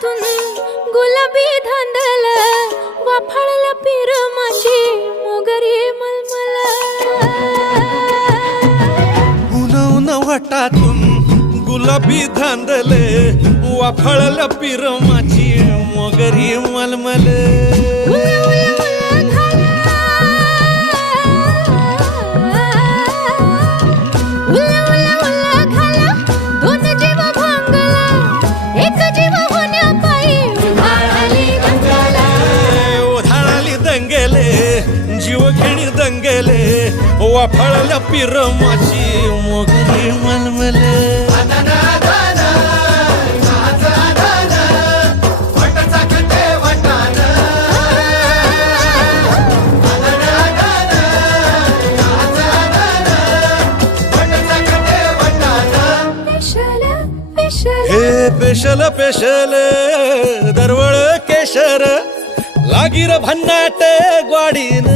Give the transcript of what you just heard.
हातातून गुलाबी धांदल वाफाळला पीर माझी मोगरी मलमल उन उन वाटातून गुलाबी धांदले वाफळला पीर माझी मोगरी मलमल जीवघेणी दंगेले वाफाळल्या पीर माझी मोगरी मलमले हे पेशल पेशल दरवळ केशर लागी र भन्नाट ग्वाडीन